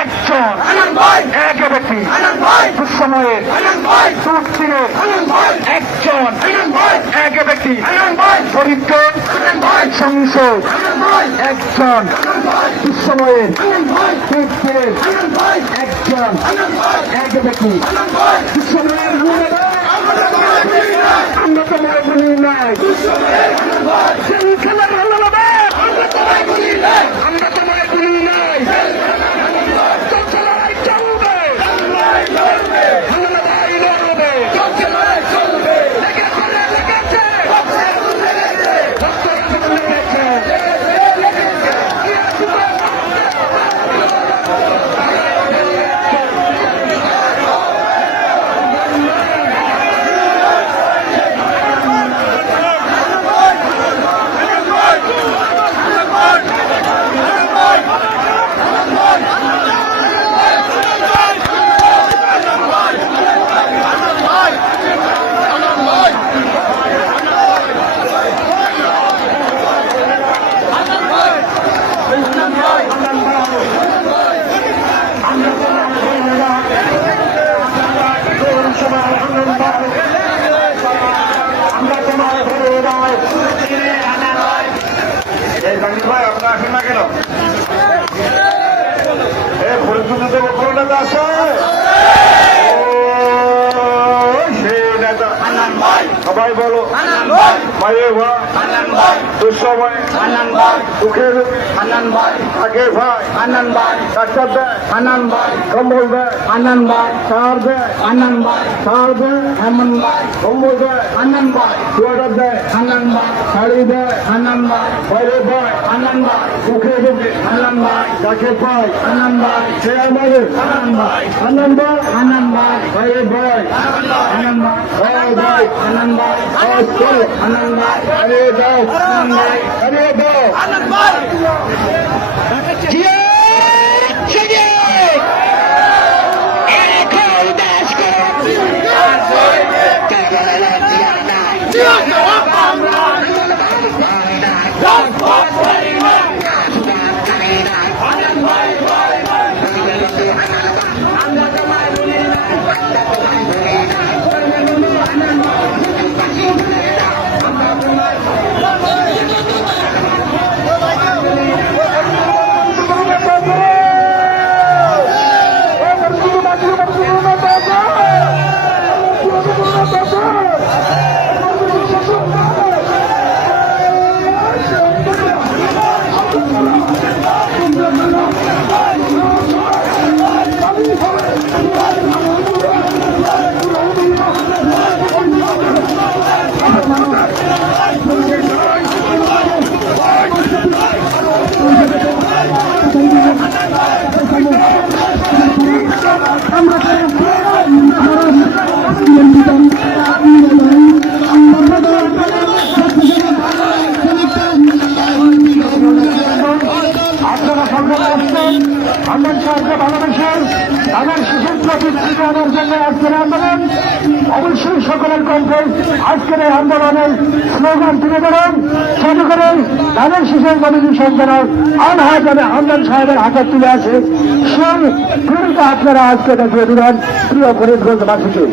একজন এক ব্যক্তি দুঃসময়ের দুঃদিনের একজন এক ব্যক্তি দরিদ্র সংসদ একজন দুঃসময়ের দুঃদিনের একজন এক ব্যক্তি দুঃসময়ের আমরা তোমার বলি নাই খেলার ভালো হবে আমরা তোমার বলি নাই ভাই আপনার আসেন না কেন পরিস্থিতিতে বক্তব্যটা আছে সবাই বলো মায়ে ভাই দুঃসময় দুঃখের আগে ভাই ডাক্তার দেয় কম্বল দেয় সার দেয় সার দেয় কম্বল দেয় সোয়েটার দেয় শাড়ি দেয় বাইরে ভাই দুঃখে দুঃখে যাকে পাই সে আমাদের বাইরে ভাই ভাই অবশ্যই সকলের কণ্ঠে আজকের এই আন্দোলনের স্লোগান তুলে ধরেন সাথে করে ধানের শিশুর কমিটি সন্তানের আনহাত হামদান সাহেবের হাতে তুলে আসে সেই ভূমিকা আপনারা আজকে দেখিয়ে দিলেন প্রিয় ফরিদগঞ্জবাসীকে।